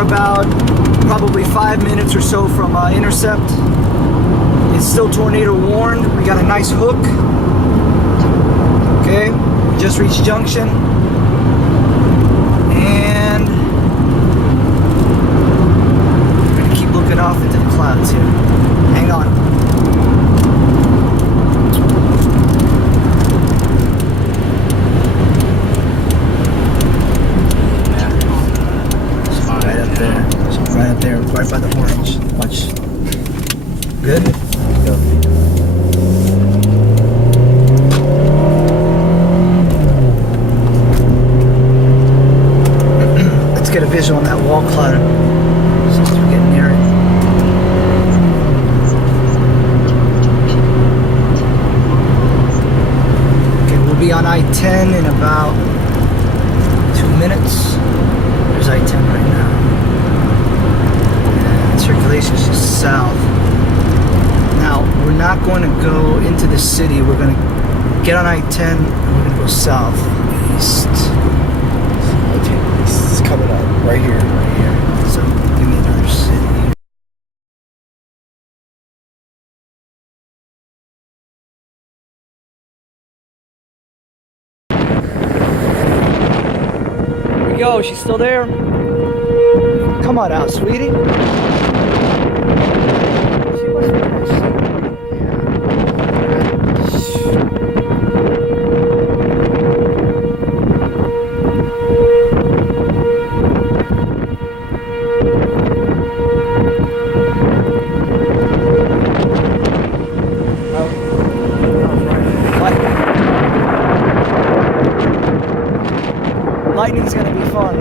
we're about probably 5 minutes or so from Intercept. It's still tornado warned. We got a nice hook. Okay, we just reached junction. And we're gonna keep looking off into the clouds here. Hang on. Right up there, right by the orange. Watch. Good? Go. Let's get a visual on that wall cloud since we're getting near it. Okay, we'll be on I-10 in about 2 minutes. There's I-10 right now. Circulation is just south. Now, we're not going to go into the city. We're going to get on I-10 and we're going to go south, east. It's coming up right here. Right here. So, give me another city. Here we go. She's still there. Come on out, sweetie. Lightning's gonna be fun.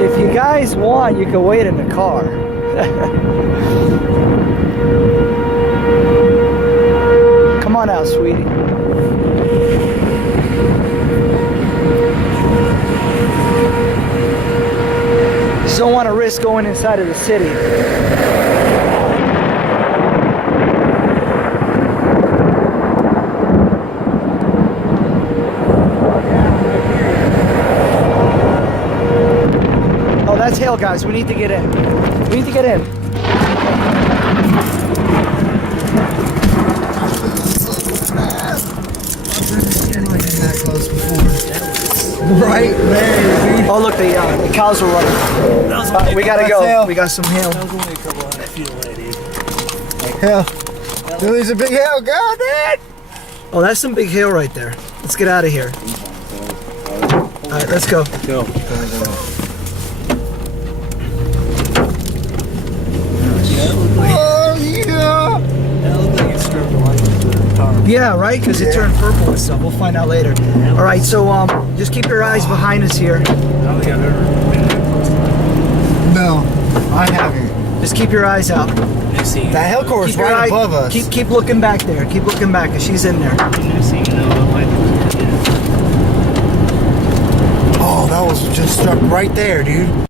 If you guys want, you can wait in the car. Come on out, sweetie. Just don't want to risk going inside of the city. That's hail, guys. We need to get in. We need to get in. That close before. Right there. Oh, look, the cows are running. We gotta go. Hail. We got some hail. That was only a couple of feet away, dude. Hail. Dude, there's a big hail. Go, dude. Oh, that's some big hail right there. Let's get out of here. All right, let's go. Go. Oh, yeah. That looked like it struck the light into the car. Yeah, right? Because it turned purple and stuff. We'll find out later. All right, so just keep your eyes behind us here. I don't think I've ever been that close to that. No, I haven't. Just keep your eyes out. That hail core is Keep your right eye- above us. Keep looking back there. Keep looking back, because she's in there. Oh, that was just struck right there, dude.